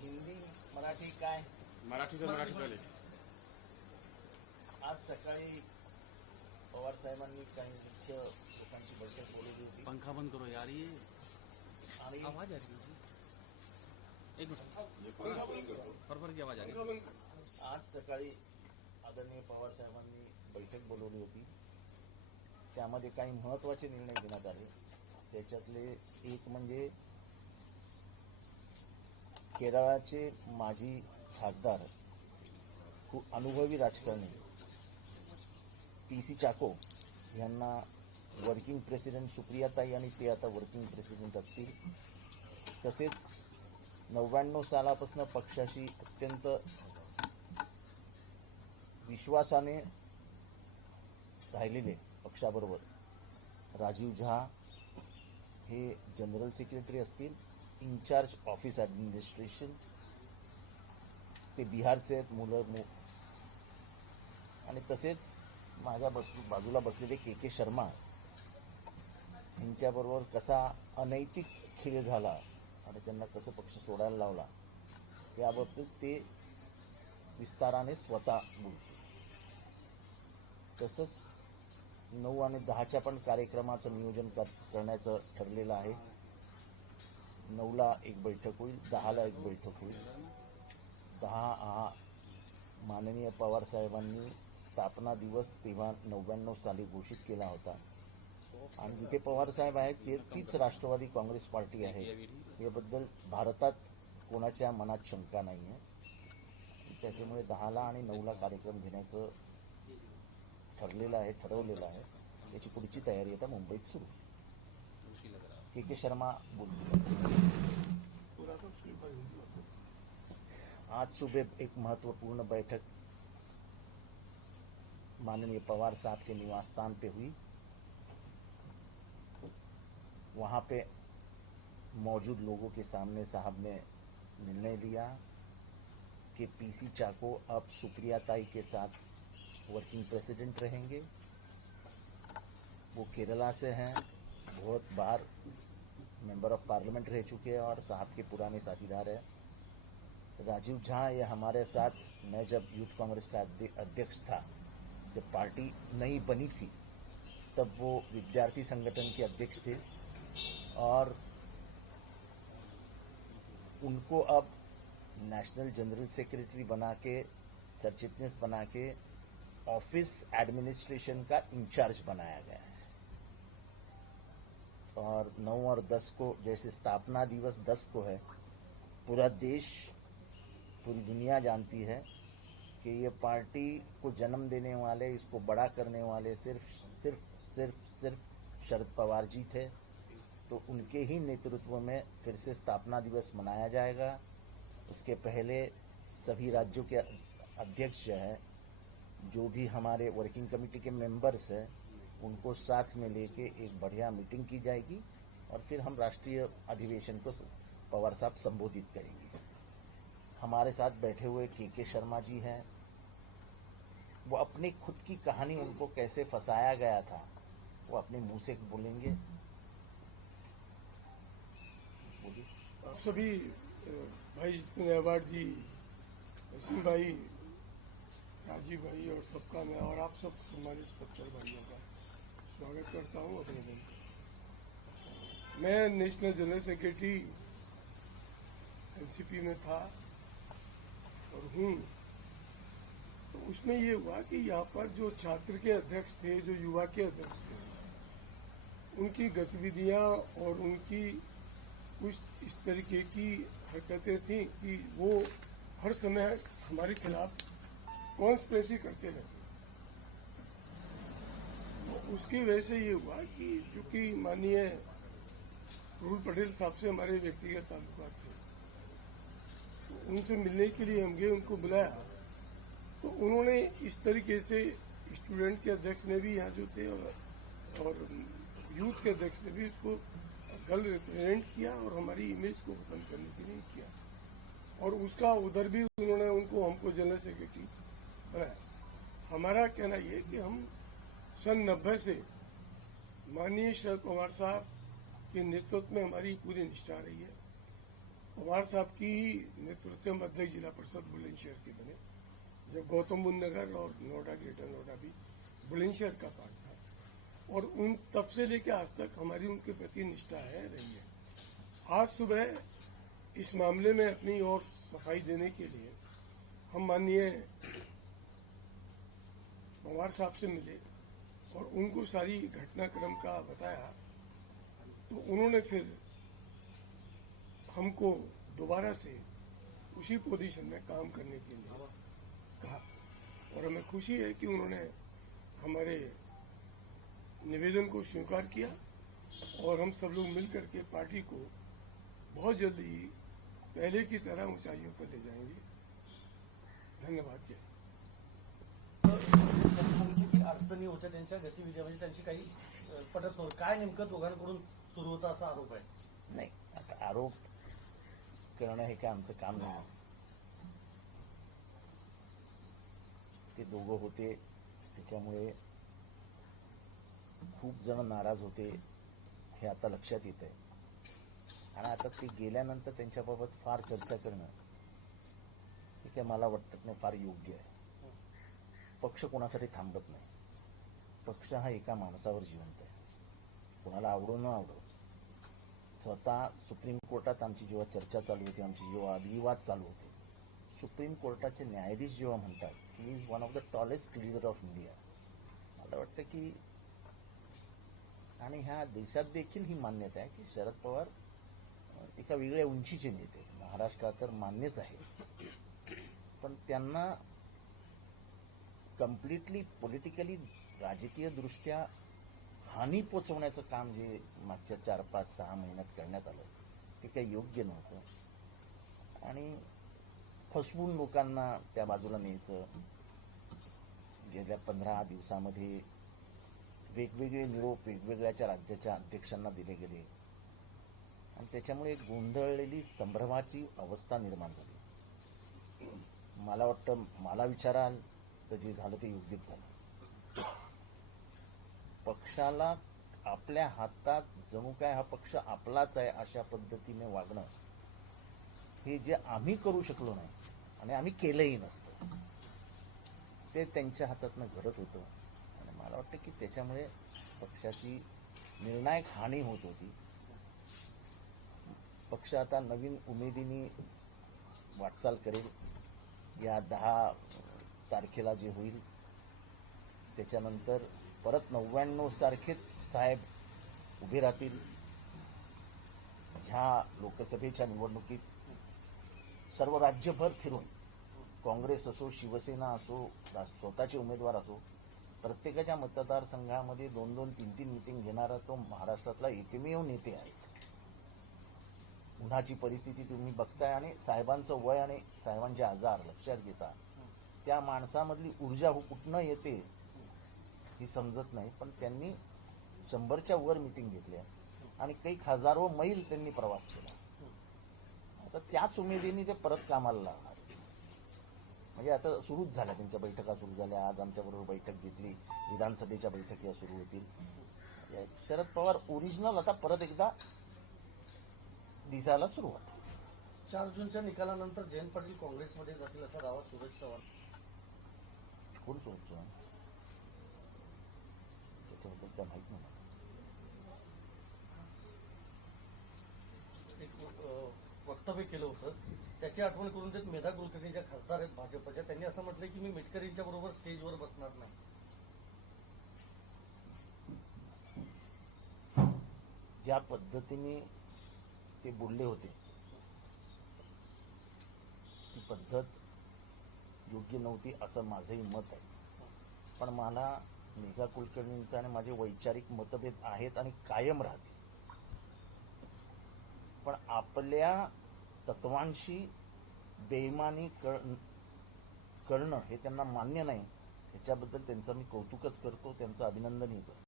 हिंदी मराठी काय? मराठीचं मराठी पहिले. आज सकाळी पवार साहेबांनी काही मुख्य लोकांची बैठक बोलवली होती. पंखा बंद करो यार ये आणि आवाज़ आ रही है एक मिनट। फरफर की आवाज़ आ रही आज सकाळी आदरणीय पवार साहेबांनी बैठक बोलवली होती. त्यामध्ये काही महत्त्वाचे निर्णय घेण्यात आले. त्याच्यातले एक म्हणजे केरळाचे माजी खासदार खूप अनुभवी राजकारणी पी सी चाको यांना वर्किंग प्रेसिडेंट सुप्रियाताई आणि ते आता वर्किंग प्रेसिडेंट असतील. तसेच नव्याण्णव सालापासून पक्षाशी अत्यंत विश्वासाने राहिलेले पक्षाबरोबर. राजीव झा हे जनरल सेक्रेटरी असतील इन्चार्ज ऑफिस ऍडमिनिस्ट्रेशन ते बिहारचे आहेत मुलं आणि तसेच माझ्या बस बाजूला बसलेले के के शर्मा यांच्याबरोबर कसा अनैतिक खेळ झाला आणि त्यांना कसं पक्ष सोडायला लावला याबाबतीत ते विस्ताराने स्वतः बोलतील. तसंच नऊ आणि दहाच्या पण कार्यक्रमाचं नियोजन कर- करण्याचं ठरलेलं आहे. नऊला एक बैठक होईल दहाला एक बैठक होईल. दहा हा माननीय पवार साहेबांनी स्थापना दिवस तेव्हा नव्याण्णव साली घोषित केला होता. आणि जिथे पवार साहेब आहेत ते तीच राष्ट्रवादी काँग्रेस पार्टी आहे. याबद्दल भारतात कोणाच्या मनात शंका नाही आहे त्याच्यामुळे दहाला आणि नऊला कार्यक्रम घेण्याचं ठरलेलं आहे, ठरवलेलं आहे. त्याची पुढची तयारी आता मुंबईत सुरू. के के शर्मा बोलतील. आज सुबह एक महत्वपूर्ण बैठक माननीय पवार साहब के निवास स्थान पे हुई। वहाँ पे मौजूद लोगों के सामने साहब ने निर्णय लिया कि पीसी चाको अब सुप्रिया ताई के साथ वर्किंग प्रेसिडेंट रहेंगे। वो केरला से हैं, बहुत बार मेंबर ऑफ़ पार्लियामेंट रह चुके हैं और साहब के पुराने साथीदार हैं। राजीव झा ये हमारे साथ, मैं जब यूथ कांग्रेस का अध्यक्ष था, जब पार्टी नई बनी थी, तब वो विद्यार्थी संगठन के अध्यक्ष थे और उनको अब नेशनल जनरल सेक्रेटरी बना के सरचिटनेस बना के ऑफ़िस एडमिनिस्ट्रेशन का इंचार्ज बनाया गया है। और 9 और 10 को जैसे स्थापना दिवस 10 को है, पूरा देश, पूरी दुनिया जानती है कि ये पार्टी को जन्म देने वाले, इसको बड़ा करने वाले सिर्फ़ सिर्फ़ सिर्फ़ सिर्फ़ शरद पवार जी थे। तो उनके ही नेतृत्व में फिर से स्थापना दिवस मनाया जाएगा। उसके पहले सभी राज्यों के अध्यक्ष जो है जो भी हमारे वर्किंग कमेटी के मेंबर्स हैं, उनको साथ में लेके एक बढ़िया मीटिंग की जाएगी और फिर हम राष्ट्रीय अधिवेशन को पवार साहब संबोधित करेंगे। हमारे साथ बैठे हुए के के शर्मा जी हैं। वो अपनी खुद की कहानी उनको कैसे फंसाया गया था, वो अपने मुँह से बोलेंगे। सभी भाई जितने अवार्ड जी, वसीम भाई राजीव भाई और सबका मैं और आप सब सम्मानित पत्थर भाइयों का स्वागत करता हूँ अपने हूँ। मैं नेशनल जनरल सेक्रेटरी एनसीपी में था और हूँ तो उसमें ये हुआ कि यहाँ पर जो छात्र के अध्यक्ष थे, जो युवा के अध्यक्ष थे, उनकी गतिविधियाँ और उनकी कुछ इस तरीके की हरकतें थी कि वो हर समय हमारे खिलाफ कॉन्स्परेसी करते रहते तो उसकी वजह से ये हुआ कि चूँकि माननीय रूल पटेल साहब से हमारे व्यक्तिगत ताल्लुकात थे तो उनसे मिलने के लिए हम गए उनको बुलाया। तो उन्होंने इस तरीके से स्टूडेंट के अध्यक्ष ने भी यहाँ जो थे और, और यूथ के अध्यक्ष ने भी उसको गल रिप्रेजेंट किया और हमारी इमेज को खत्म करने के लिए किया। और उसका उधर भी उन्होंने उनको हमको जनरल सेक्रेटरी हमारा कहना ये कि हम सन नब्बे से माननीय शरद पवार साहब के नेतृत्व में हमारी पूरी निष्ठा रही है। पवार साहब की नेतृत्व से हम अध्यक्ष जिला परिषद बुलंदशहर के बने। जब गौतम बुद्ध नगर और नोएडा, ग्रेटर नोएडा भी बुलंदशहर का पार्ट था। और उन तब से लेकर आज तक हमारी उनके प्रति निष्ठा है, रही है। आज सुबह इस मामले में अपनी और सफ़ाई देने के लिए हम माननीय पवार साहब से मिले और उनको सारी घटनाक्रम का बताया तो उन्होंने फिर हमको दोबारा से उसी पोजीशन में काम करने के लिए कहा। और हमें खुशी है कि उन्होंने हमारे निवेदन को स्वीकार किया और हम सब लोग मिलकर के पार्टी को बहुत जल्द पहले की तरह ऊंचाइयों पर ले जाएँगे। धन्यवाद की अडचणी होत्या त्यांच्या गतिविधी म्हणजे त्यांची काही पटत नव्हती. काय नेमकं दोघांकडून सुरू होता असा आरोप आहे? नाही आता आरोप करणं हे काय आमचं काम नाही. ते दोघं होते त्याच्यामुळे खूप जण नाराज होते हे आता लक्षात येत आहे. आणि आता ते गेल्यानंतर त्यांच्याबाबत फार चर्चा करणं हे काय मला वाटत नाही फार योग्य आहे. पक्ष कोणासाठी थांबत नाही. पक्ष हा एका माणसावर जिवंत आहे. कोणाला आवडो न आवडो. स्वतः सुप्रीम कोर्टात आमची जेव्हा चर्चा चालू होती आमची जेव्हा वादविवाद चालू होते सुप्रीम कोर्टाचे न्यायाधीश जेव्हा म्हणतात की is one of the tallest leader of India मला वाटतं की आणि ह्या देशात देखील ही मान्यता आहे की शरद पवार एका वेगळ्या उंचीचे नेते महाराष्ट्रात तर मान्यच आहे. पण त्यांना कम्प्लिटली पॉलिटिकली राजकीय दृष्ट्या हानी पोचवण्याचं काम जे मागच्या चार पाच सहा महिन्यात करण्यात आलं ते काही योग्य नव्हतं. आणि फसवून लोकांना त्या बाजूला न्यायचं गेल्या पंधरा दिवसामध्ये वेगवेगळे निरोप वेगवेगळ्याच्या राज्याच्या अध्यक्षांना दिले गेले. आणि त्याच्यामुळे एक गोंधळलेली संभ्रमाची अवस्था निर्माण झाली. मला वाटतं मला विचाराल तर जे झालं ते योग्यच झालं. पक्षाला आपल्या हातात जणू काय हा पक्ष आपलाच आहे अशा पद्धतीने वागणं हे जे आम्ही करू शकलो नाही आणि आम्ही केलंही नसतं ते त्यांच्या हातातनं घडत होतं. आणि मला वाटतं की त्याच्यामुळे पक्षाची निर्णायक हानी होत होती. पक्ष आता नवीन उमेदीने वाटचाल करेल. या दहा तारखेला जे होईल त्याच्यानंतर परत नव्याण्णव सारखेच साहेब उभे राहतील. ह्या लोकसभेच्या निवडणुकीत सर्व राज्यभर फिरून काँग्रेस असो शिवसेना असो स्वतःचे उमेदवार असो प्रत्येकाच्या मतदारसंघामध्ये दोन दोन तीन तीन मिटिंग घेणारा तो महाराष्ट्रातला एकमेव नेते आहे. उन्हाची परिस्थिती तुम्ही बघताय आणि साहेबांचं वय आणि साहेबांचे आजार लक्षात घेता. त्या माणसामधली ऊर्जा हो कुठनं येते? ही समजत नाही पण त्यांनी शंभरच्या वर मिटिंग घेतल्या आणि काही हजारो मैल त्यांनी प्रवास केला. आता त्याच उमेदीने ते परत कामाला लागणार. म्हणजे आता सुरूच झाल्या त्यांच्या बैठका सुरू झाल्या आज आमच्याबरोबर बैठक घेतली विधानसभेच्या बैठकी सुरू होतील. या शरद पवार ओरिजिनल आता परत एकदा दिसायला सुरुवात. चार जूनच्या निकालानंतर जयंत पाटील काँग्रेसमध्ये जातील असा दावा सूरज चव्हाण. कोण सोडतो? त्याच्याबद्दल माहीत नाही वक्तव्य केलं होतं. त्याची आठवण करून देत मेधा कुलकर्णी ज्या खासदार आहेत भाजपच्या. त्यांनी असं म्हटलं की मी मिटकरींच्या बरोबर स्टेजवर बसणार नाही. ज्या पद्धतीने ते बोलले होते ती पद्धत योग्य नव्हती असं माझंही मत आहे. पण मला मेघा कुलकर्णींचा आणि माझे वैचारिक मतभेद आहेत आणि कायम राहतील. पण आपल्या तत्वांशी बेईमानी करणं हे त्यांना मान्य नाही. याच्याबद्दल त्यांचं मी कौतुकच करतो. त्यांचं अभिनंदनही करतो.